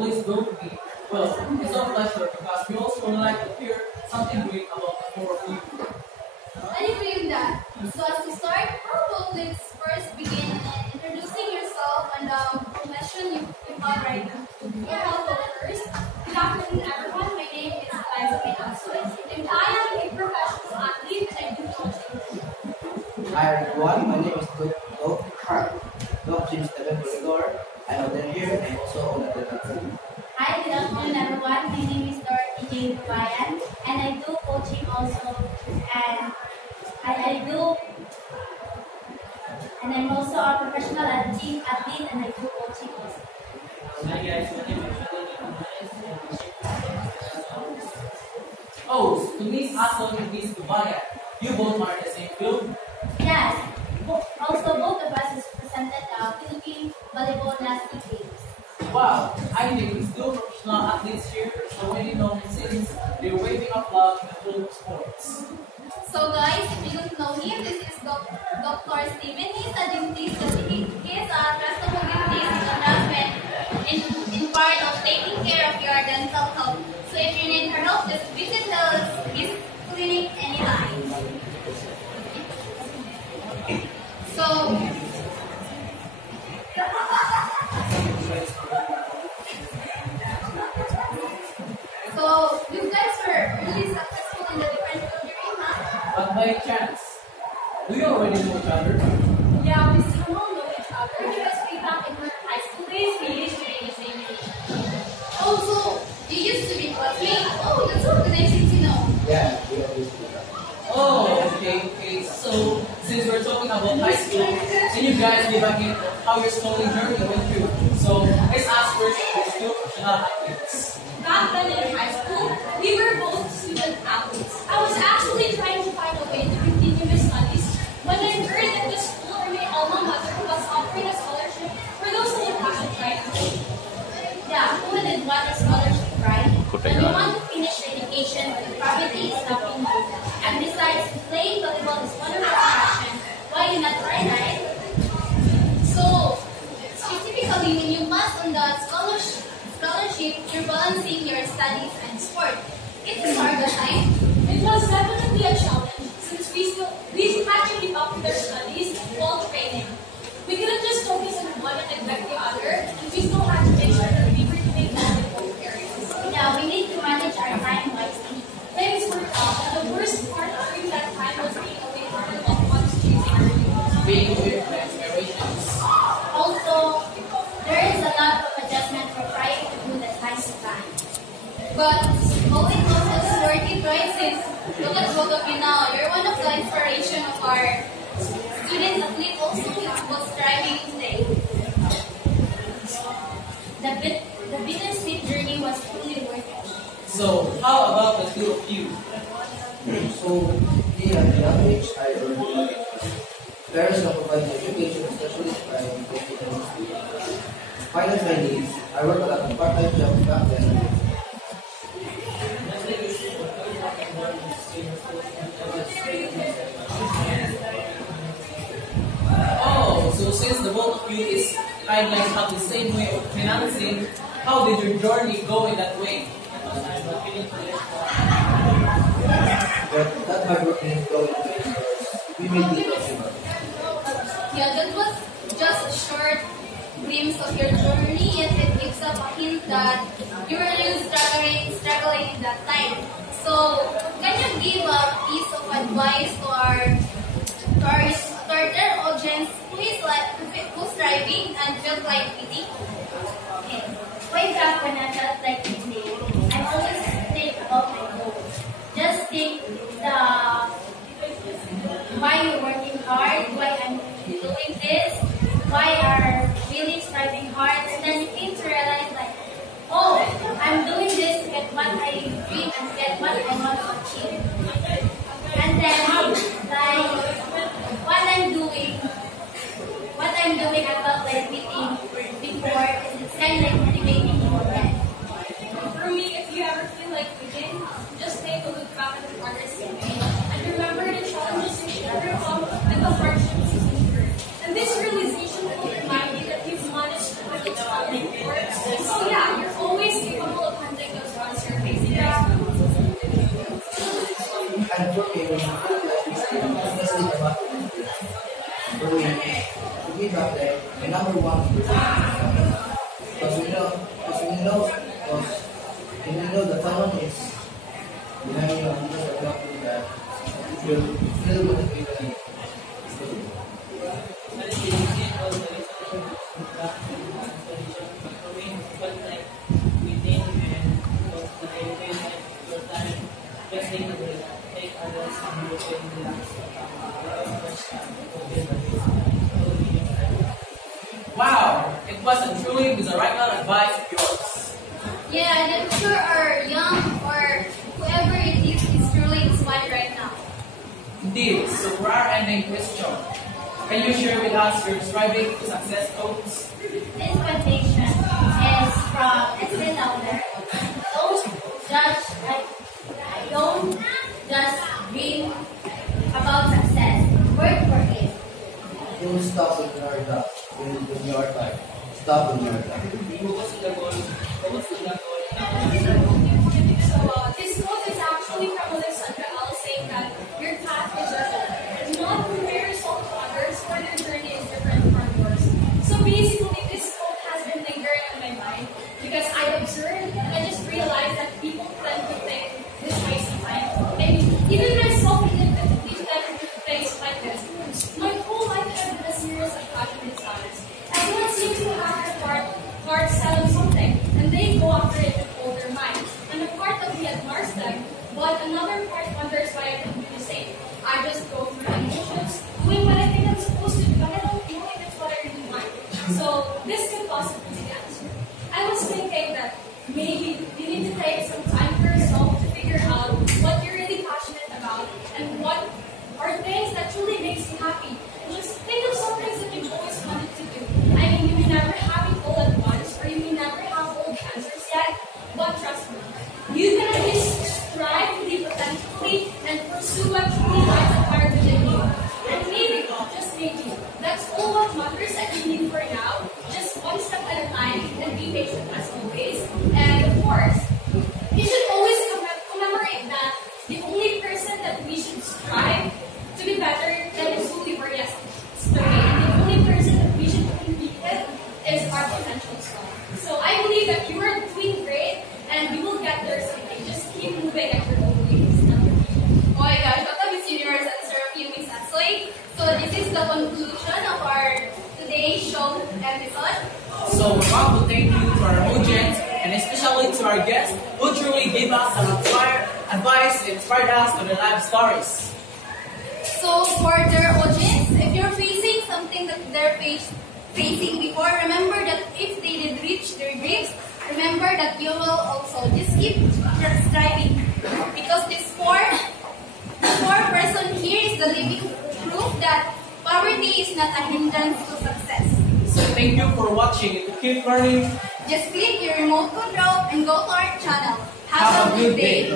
always go to me. Well, it's our pleasure because we also would like to hear something great about the four of you. I agree with that. So as to start, how about let's first begin introducing yourself and the profession you have right now. Yeah, I'll go first. Good afternoon, everyone. My name is Liza Mayaksoy, and I am a professional athlete and I do coaching. Hi everyone, my name is Doc Hart. Doc James Evan Corridor. I'm a here and also on the team. Hi, good afternoon everyone. My name is Dorothy J. Ryan and I do coaching also and I'm also a professional athlete and I do coaching also. Hi guys, my name is Oh, so Miss Aslan and Miss Dubaya, you both are in the same field? Yes. Also both of us is presented Philippine Volleyball National Games. Wow, I think it's two professional athletes here, so many know since they're waving up love in the field of sports. So guys, if you don't know him, this is Dr. Steven. He's a dentist. He is a trustable dentist in part of taking care of your dental health. So if you need her help, just visit his clinic anytime. So you guys were really successful in the different career, huh? But by chance, do you already know each other? Yeah, we somehow know each other because way back in our high school days, we used to be in the same age. Also, you used to be classmates. Oh, that's all the nice things you know. Yeah, we always do that. Oh, okay. So, since we're talking about high school, can you guys give a hint of how your schooling journey went through? So, let's ask first the two professional athletes. Back then in high school, we were both student athletes. I was actually trying to find a way to continue my studies when I heard that the school or my alma mater was offering a scholarship for those who have to try to. Yeah, who wouldn't want a scholarship, right? When you want to finish education, but the poverty is stopping you. And besides, playing volleyball is one of your passions. Why you not try, right? So, specifically, when you pass on the scholarship, you're balancing your studies and sport. It's a hard time. It was definitely a challenge since we had to keep up with our studies while training. We couldn't just focus on one and neglect the other, and we still had to make sure that we were doing well in both areas. Yeah, we need to manage our time wisely. Things were tough, and the worst part during that time was being away from our loved ones chasing our dreams. Being with my aspirations. Also, there is a lot of adjustment for trying to do the time to time. But all it was worth it, right? Since look at both of you now. You're one of the inspiration of our student athlete also who's striving today. The bittersweet journey was truly worth it. So, how about the two of you? So, me at the young age, I earned money. Parents have provided education, especially by making school. Finance my needs. I work at a part-time job back then. Oh, so since the both of you is kind of like have the same way of financing, how did your journey go in that way? But that hard work didn't go in vain because we made it possible. Yeah, that was just a short glimpse of your journey, yet it gives us a hint that you were really struggling in that time. So, can you give a piece of advice to our audience who's striving and felt like quitting? Okay. Way back when I felt like quitting, I always think about my goals. Just think why you're working hard, why I'm doing this, why are really striving hard, and then you came to realize like, oh, I'm doing this to get what I dream and get what I want to achieve. And then like what I'm doing I felt like quitting before is it's kind of like motivating me again. For me, if you ever feel like quitting, just take a look back at the progress you made and remember the challenges you should overcome and the hardships you endured. And this realization will remind And for me, when you feel like this, let's think about it. For me back then, my number one is because when you know that someone is behind you and because of something that you'll feel motivated. Wow, it was a truly miserical advice of yours. Yeah, and I'm sure our young or whoever it is truly inspired right now. Indeed, so for our ending question, can you share with us your striving to success quotes? This quotation is from Estee Lauder. Don't just dream about success. Work for it. Don't stop when you are done. When you are tired. Stop when you are done. This quote is actually from Alexandra L. saying that your path is your own. Do not compare yourself to others, for their journey is different from yours. So basically, this quote has been lingering on my mind because I observed and I just realized that people tend to think this way sometimes. And even myself, we tend to do things like this. My whole life has been a series of passion desires. Everyone seems to have their heart set on something, and they go after it with all their might. And a part of me admires them, but another part wonders why I don't do the same. I just go through the emotions, doing what I think I'm supposed to do, but I don't know if that's what I really want. So this could possibly be the answer. I was thinking that maybe you need to take some time for yourself to figure out what you're really passionate about and what are things that truly makes you happy. And just think of some things that you've always wanted to do. I mean, you may never have it all at once, or you may never have all the answers yet, but trust me, you can at least strive to live authentically and pursue what truly lies at heart within you. And maybe, just maybe, that's all what matters that you need for now. Just one step at a time and be patient as always. And of course, you should always commemorate that the only person that we should strive to be better than is who we were yesterday. And the only person that we should compete with is our potential self. So I believe that you are doing great and you will get there someday. Just keep moving at your own pace. Oh my gosh, what a Miss Universe answer of you, Miss Ashley. So this is the conclusion of our today's show episode. So we want to thank you to our audience and especially to our guests who truly gave us some advice and inspired us to their life stories. So for their audience, if you're facing something that they're facing before, remember that if they did reach their dreams, remember that you will also just keep striving. Because this four person here is the living proof that poverty is not a hindrance to success. So thank you for watching and to keep learning. Just click your remote control and go to our channel. Have a good day.